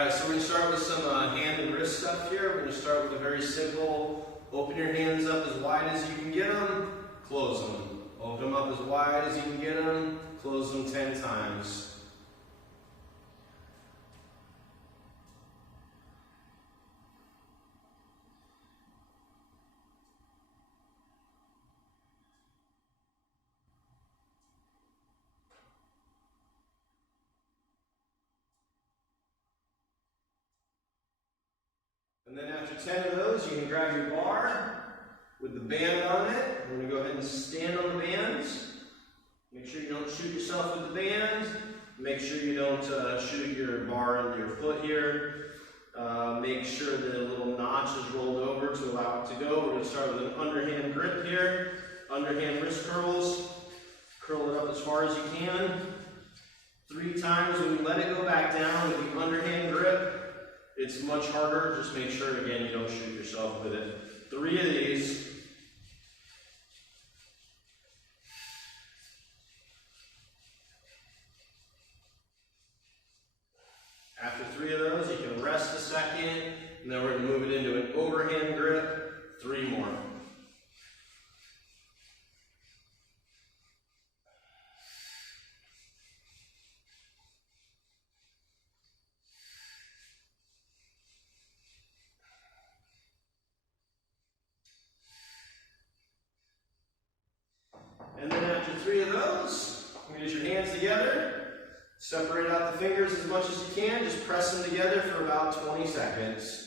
Alright, so we're going to start with some hand and wrist stuff here. We're going to start with a very simple, open your hands up as wide as you can get them, close them. Open them up as wide as you can get them, close them 10 times. And then after 10 of those, you can grab your bar with the band on it. We're going to go ahead and stand on the bands. Make sure you don't shoot yourself with the band. Make sure you don't shoot your bar in your foot here. Make sure the little notch is rolled over to allow it to go. We're going to start with an underhand grip here. Underhand wrist curls. Curl it up as far as you can. 3 times. When you let it go back down with the underhand grip, it's much harder. Just make sure, again, you don't shoot yourself with it. 3 of these. After 3 of those, you can rest a second, and then we're going to move it into an overhand grip. 3 more. And then after 3 of those, get your hands together. Separate out the fingers as much as you can. Just press them together for about 20 seconds.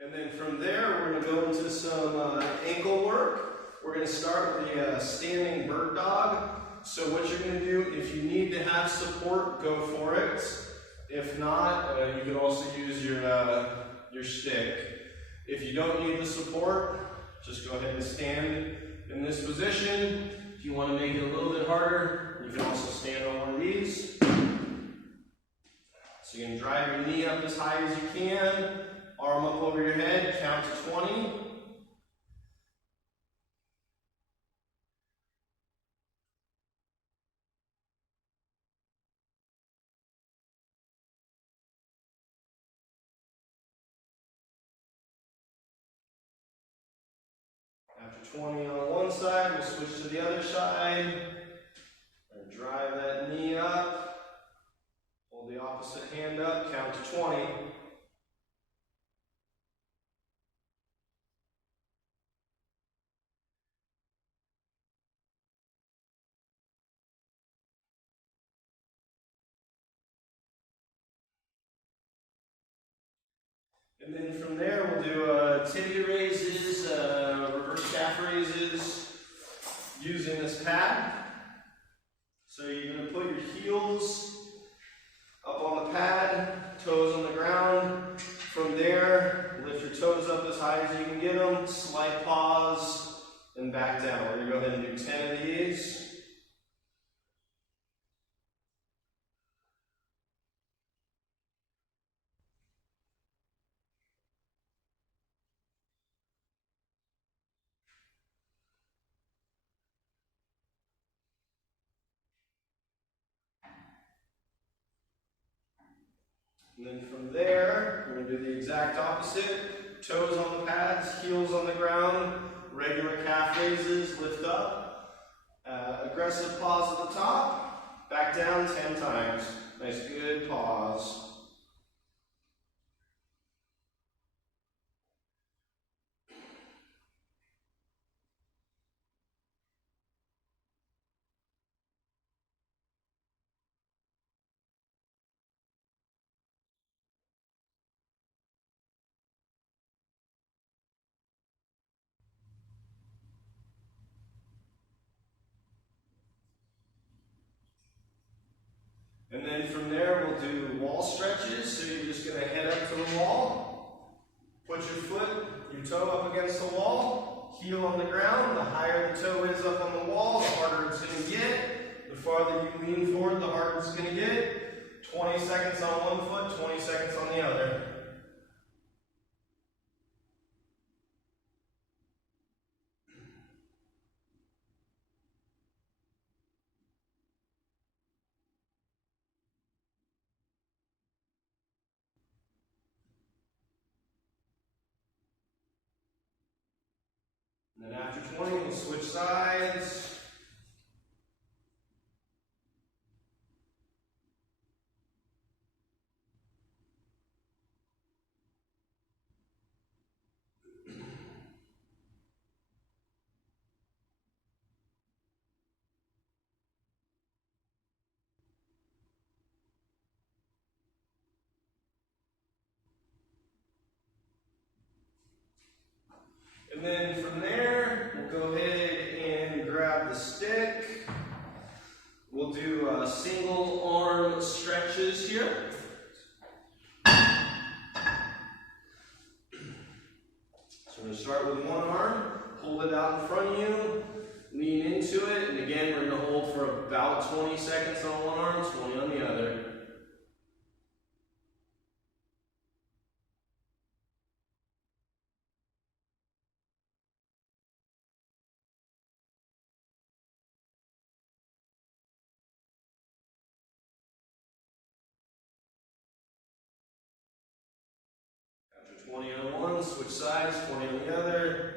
And then from there, we're going to go into some ankle work. We're going to start with the standing bird dog. So what you're going to do, if you need to have support, go for it. If not, you can also use your stick. If you don't need the support, just go ahead and stand in this position. If you want to make it a little bit harder, you can also stand on one of these. So you can drive your knee up as high as you can. Arm up over your head, count to 20. After 20 on one side, we'll switch to the other side. And drive that knee up. Hold the opposite hand up, count to 20. And then from there, we'll do tibia raises, reverse calf raises, using this pad. So you're going to put your heels up on the pad, toes on the ground. From there, lift your toes up as high as you can get them, slight pause, and back down. We're going to go ahead and do 10 of these. And then from there, we're going to do the exact opposite. Toes on the pads, heels on the ground, regular calf raises, lift up. Aggressive pause at the top, back down 10 times. Nice, good pause. And then from there, we'll do wall stretches. So you're just going to head up to the wall, put your foot, your toe up against the wall, heel on the ground. The higher the toe is up on the wall, the harder it's going to get. The farther you lean forward, the harder it's going to get. 20 seconds on one foot, 20 seconds on the other. And then after 20, we'll switch sides. And then from there, we'll go ahead and grab the stick. We'll do single arm stretches here. So we're going to start with one arm, hold it out in front of you, lean into it, and again we're going to hold for about 20 seconds on one arm, 20 on the other. After 20 on one, switch sides, 20 on the other.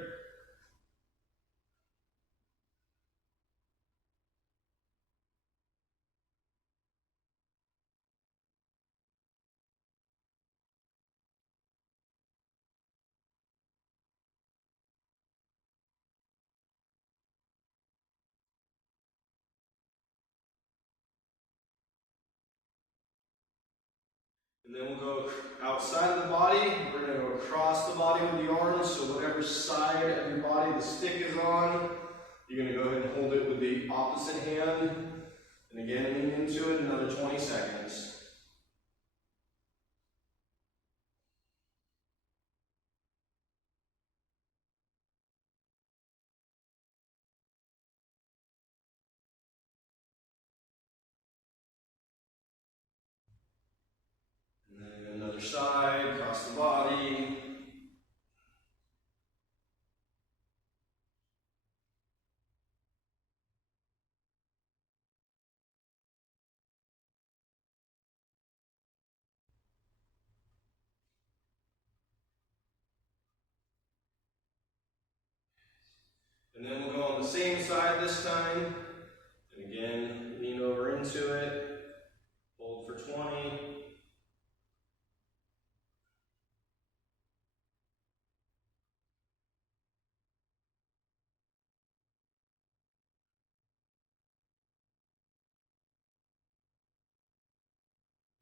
And then we'll go outside of the body. We're going to go across the body with the arms. So whatever side of your body the stick is on, you're going to go ahead and hold it with the opposite hand. And again, lean into it, another 20 seconds. And then another side, across the body. And then we'll go on the same side this time. And again, lean over into it. Hold for 20.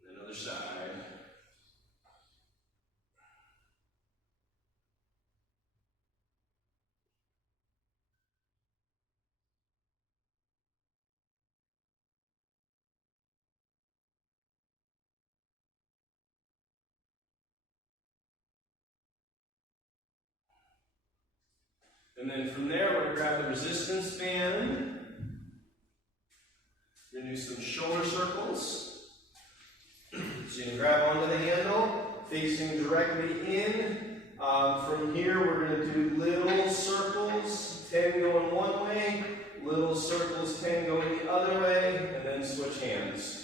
And another side. And then from there, we're going to grab the resistance band. We're going to do some shoulder circles. So you can grab onto the handle, facing directly in. From here, we're going to do little circles, 10 going one way, little circles, 10 going the other way, and then switch hands.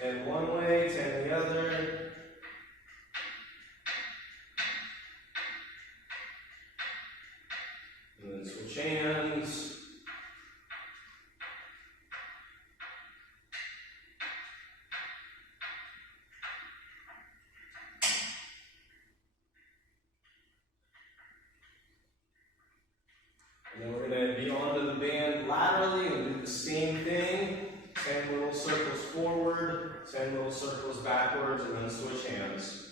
10 one way, 10 the other. And then switch hands. And then we're going to be onto the band laterally and do the same thing. 10 little circles forward, 10 little circles backwards, and then switch hands.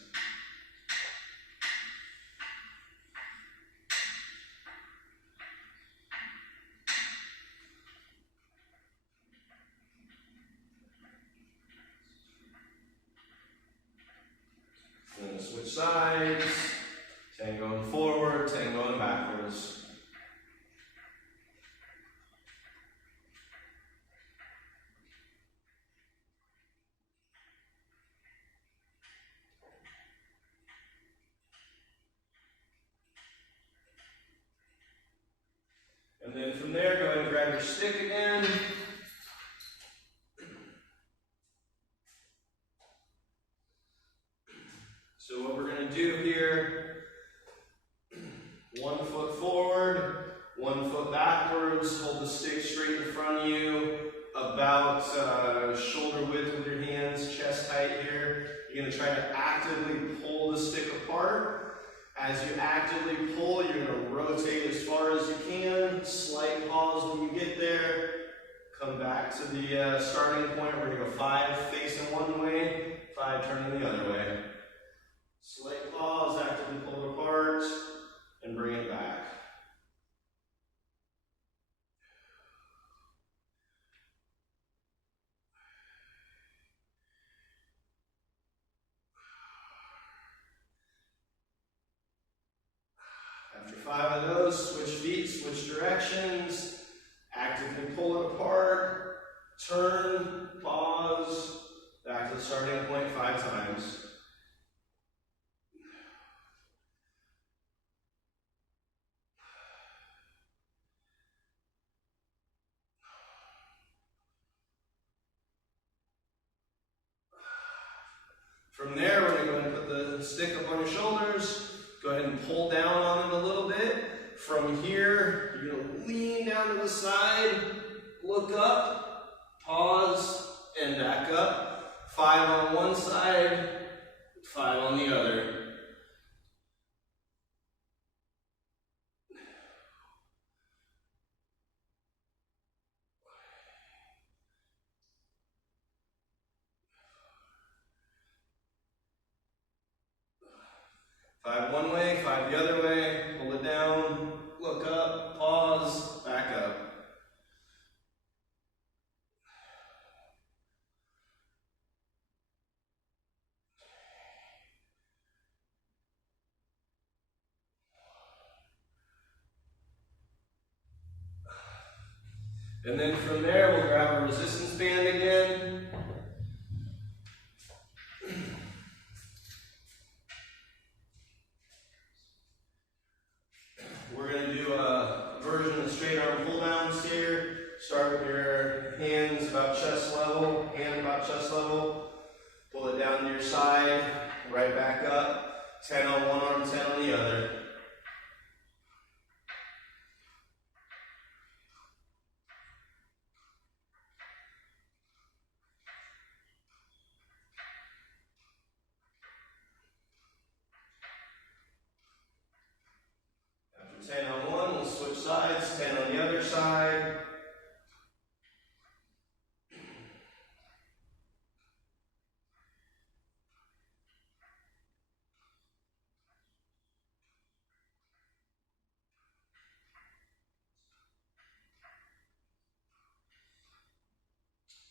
sides, 10 going forward, 10 going backwards. And then from there, go ahead and grab your stick again. So what we're going to do here, 1 foot forward, 1 foot backwards, hold the stick straight in front of you, about shoulder width with your hands, chest height here. You're going to try to actively pull the stick apart. As you actively pull, you're going to rotate as far as you can, slight pause when you get there, come back to the starting point. We're going to go 5 facing one way, 5 turning the other way. Slight pause, actively pull it apart, and bring it back. After 5 of those, switch feet, switch directions, actively pull it apart, turn, pause, back to the starting point 5 times. From there, we're going to go and put the stick up on your shoulders. Go ahead and pull down on it a little bit. From here, you're going to lean down to the side, look up, pause, and back up. 5 on one side, 5 on the other. Five one way, 5 the other way, pull it down, look up, pause, back up. And then from there, we'll grab a resistance band again. We're going to do a version of straight arm pull downs here. Start with your hands about chest level, hand about chest level. Pull it down to your side, right back up. 10 on one arm, 10 on the other. After 10 on one, we'll switch sides, 10 on the other side.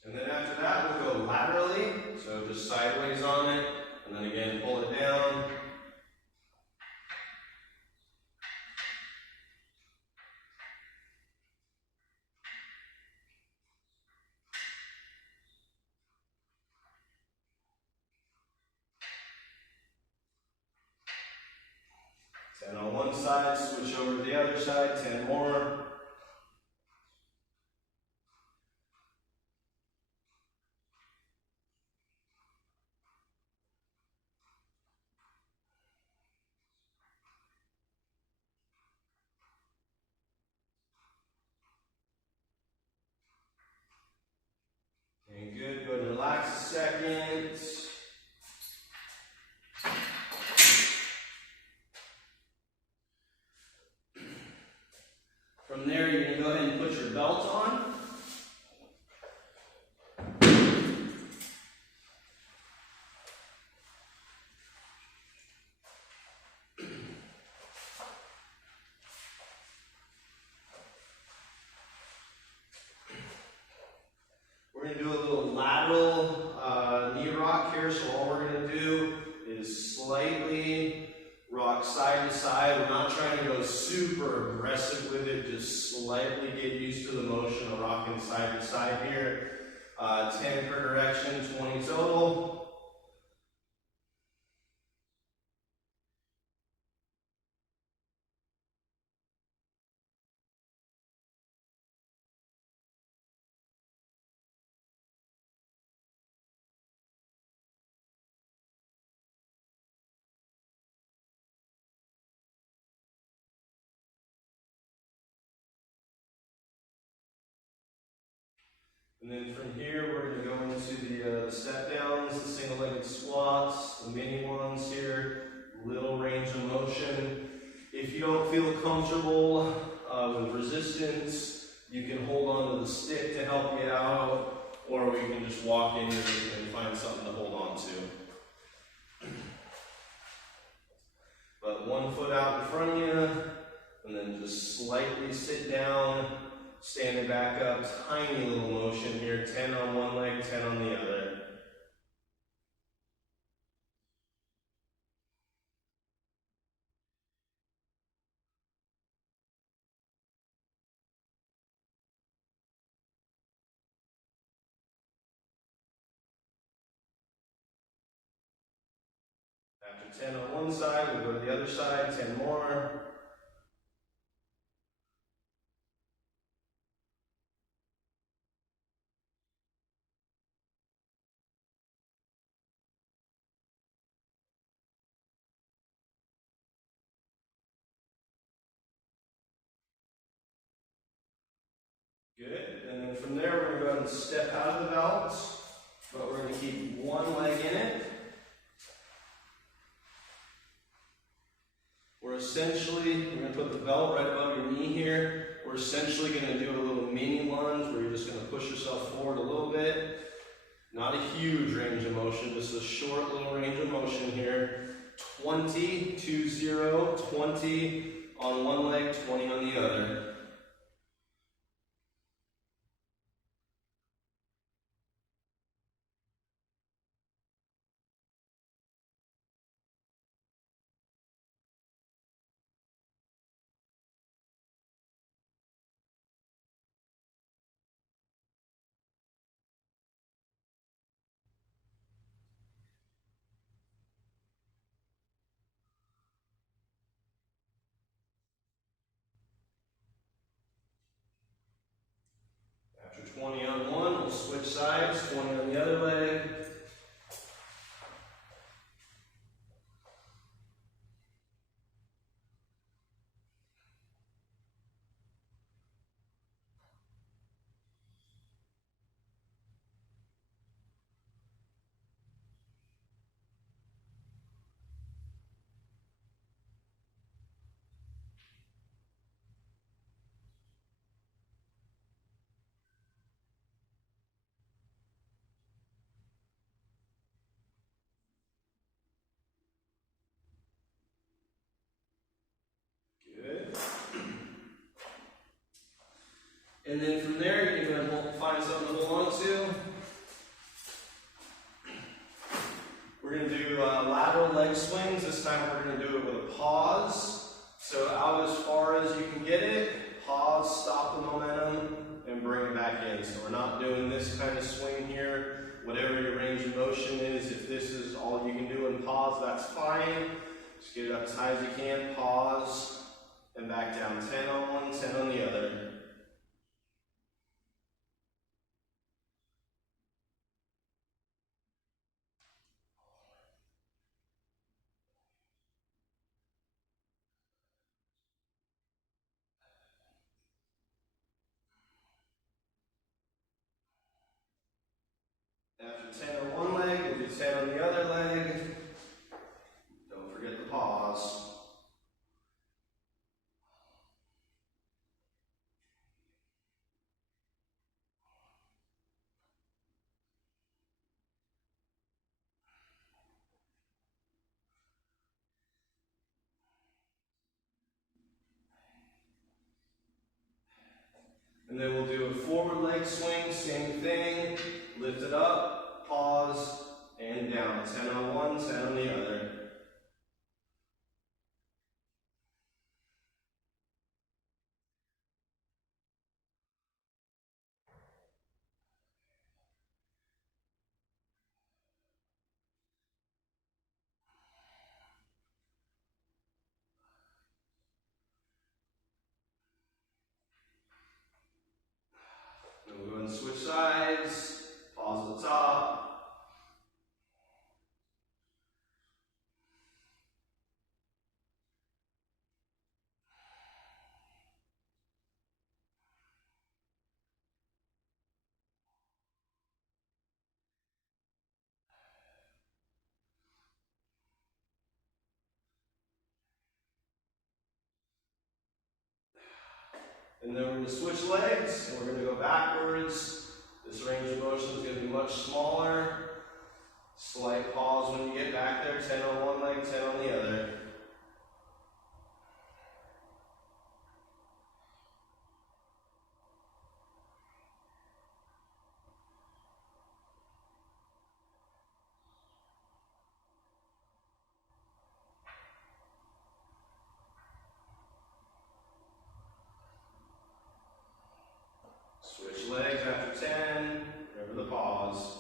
And then after that, we'll go laterally, so just sideways on it, and then again, pull it down. Ten on one side, switch over to the other side, 10 more. Okay, good. Go ahead and relax a second. From rock side to side. We're not trying to go super aggressive with it, just slightly get used to the motion of rocking side to side here. 10 per direction, 20 total. And then from here, we're going to go into the step downs, the single-legged squats, the mini ones here, little range of motion. If you don't feel comfortable with resistance, you can hold on to the stick to help you out, or we can just walk in and find something to hold on to. But one foot out in front of you, and then just slightly sit down. Standing back up, tiny little motion here, 10 on one leg, 10 on the other. After 10 on one side, we'll go to the other side, 10 more. Good, and then from there we're going to go ahead and step out of the belt, but we're going to keep one leg in it. We're going to put the belt right above your knee here. We're essentially going to do a little mini lunge where you're just going to push yourself forward a little bit. Not a huge range of motion, just a short little range of motion here. 20, 20 on one leg, 20 on the other. After 20 on one, we'll switch sides, 20 on the other leg. And then from there, you're going to find something to hold on to. We're going to do lateral leg swings. This time we're going to do it with a pause. So out as far as you can get it, pause, stop the momentum, and bring it back in. So we're not doing this kind of swing here. Whatever your range of motion is, if this is all you can do and pause, that's fine. Just get it up as high as you can, pause, and back down. 10 on one, 10 on the other. After 10 on one leg, we'll do 10 on the other leg. Don't forget the pause. And then we'll do a forward leg swing, same thing. Lift it up, pause, and down. 10 on one, 10 on the other. ahead and switch sides, pause at the top. And then we're going to switch legs, and we're going to go backwards. This range of motion is going to be much smaller. Slight pause when you get back there, 10 on one leg, 10 on the other. Switch legs after 10, remember the pause.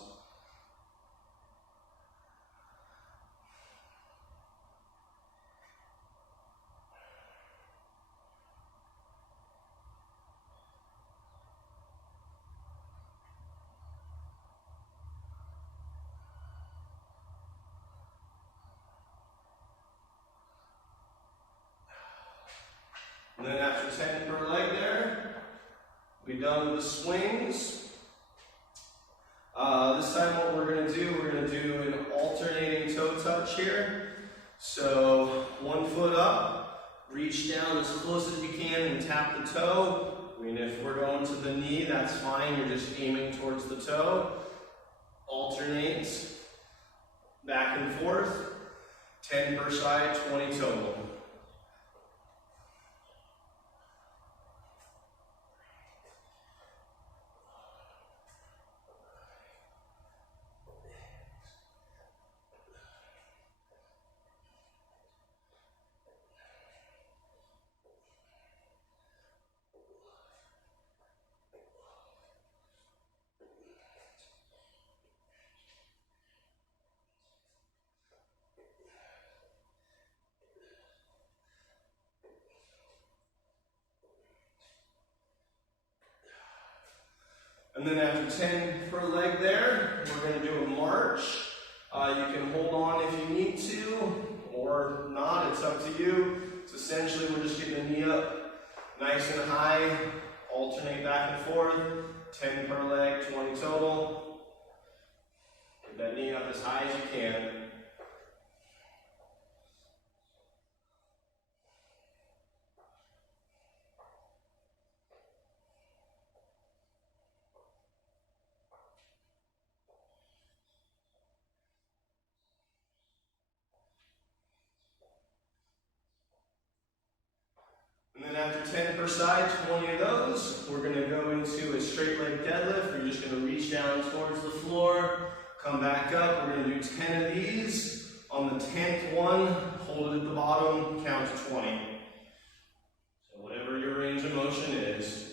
And then after 10 per leg there, we'll be done with the swings. This time what we're going to do an alternating toe touch here. So 1 foot up, reach down as close as you can and tap the toe. I mean, if we're going to the knee, that's fine. You're just aiming towards the toe. Alternate back and forth. 10 per side, 20 total. And then after 10 per leg there, we're going to do a march. You can hold on if you need to, or not, it's up to you. So essentially we're just getting the knee up nice and high, alternate back and forth, 10 per leg, 20 total. Get that knee up as high as you can. And then after 10 per side, 20 of those, we're going to go into a straight leg deadlift. We're just going to reach down towards the floor, come back up. We're going to do 10 of these. On the 10th one, hold it at the bottom, count to 20. So whatever your range of motion is.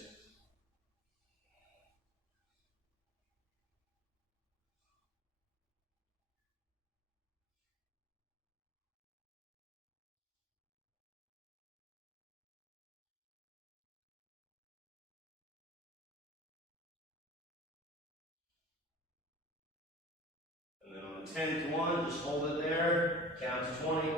And then on the 10th one, just hold it there, count to 20.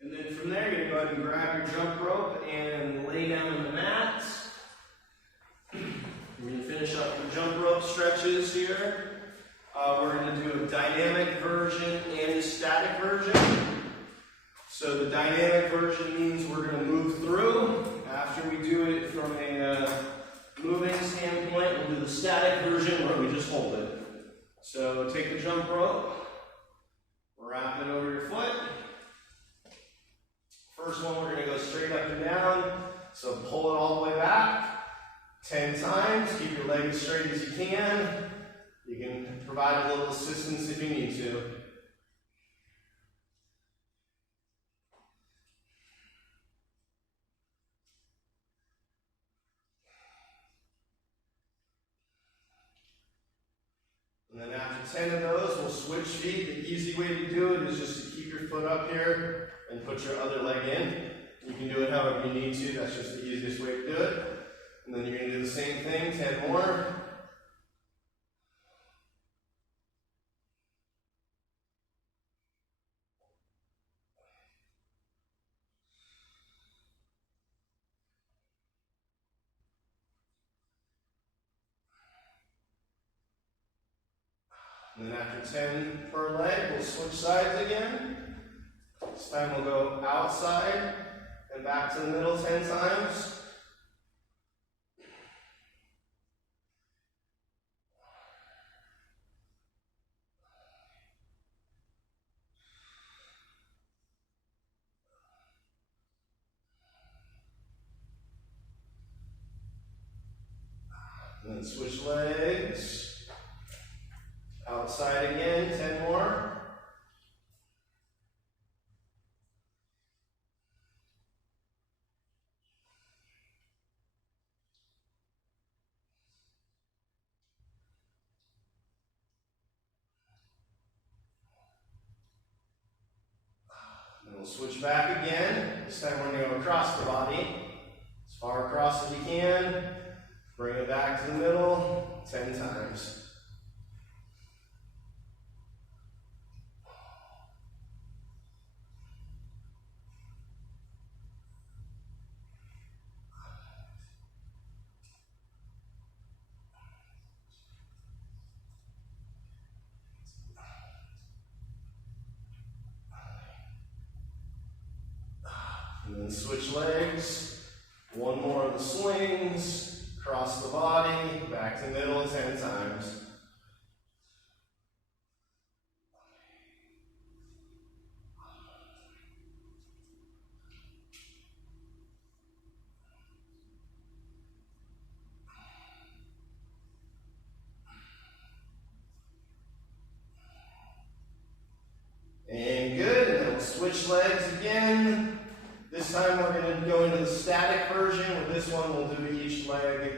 And then from there, you're going to go ahead and grab your jump rope and lay down on the mat. We're going to finish up the jump rope stretches here. We're going to do a dynamic version and a static version. So the dynamic version means we're going to move through. After we do it from a moving standpoint, we'll do the static version where we just hold it. So take the jump rope, wrap it over your foot. First one, we're going to go straight up and down. So pull it all the way back 10 times. Keep your leg as straight as you can. You can provide a little assistance if you need to. then after 10 of those, we'll switch feet. The easy way to do it is just to keep your foot up here and put your other leg in. You can do it however you need to. That's just the easiest way to do it. And then you're going to do the same thing, 10 more. And then after 10 per leg, we'll switch sides again. This time we'll go outside and back to the middle 10 times. And then switch legs. Outside again, 10 more. And we'll switch back again. This time we're going to go across the body. As far across as you can. Bring it back to the middle, 10 times. And then switch legs. One more of the swings. Cross the body, back to middle 10 times. And good, and then we'll switch legs again. This time we're going to go into the static version. With this one, we'll do each leg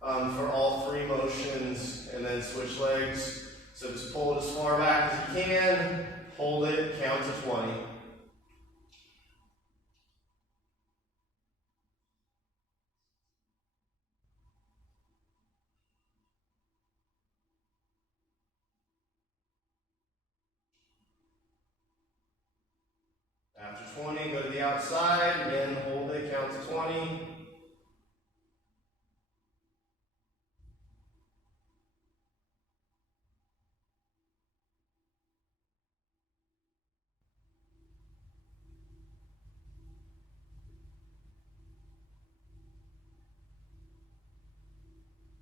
for all 3 motions, and then switch legs. So just pull it as far back as you can, hold it, count to 20. After 20, go to the outside, again, hold it, count to 20.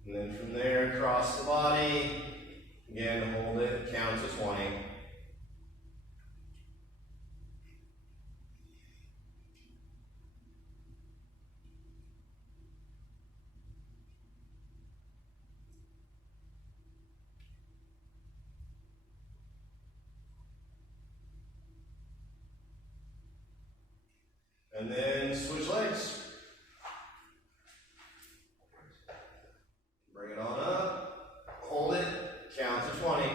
And then from there, cross the body, again, hold it, count to 20. And then switch legs. Bring it on up, hold it, count to 20.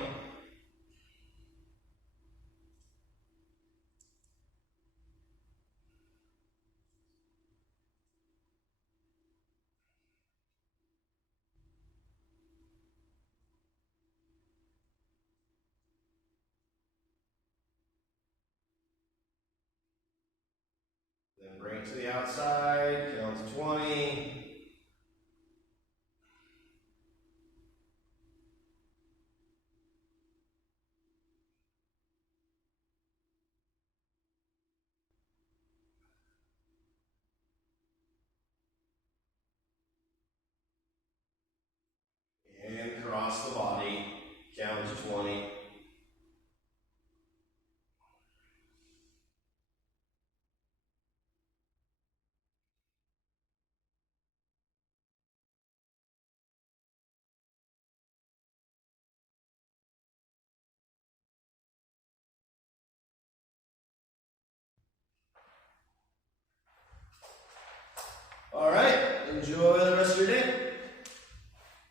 Then bring it to the outside, count to 20. And cross the body, count to 20. All right, enjoy the rest of your day.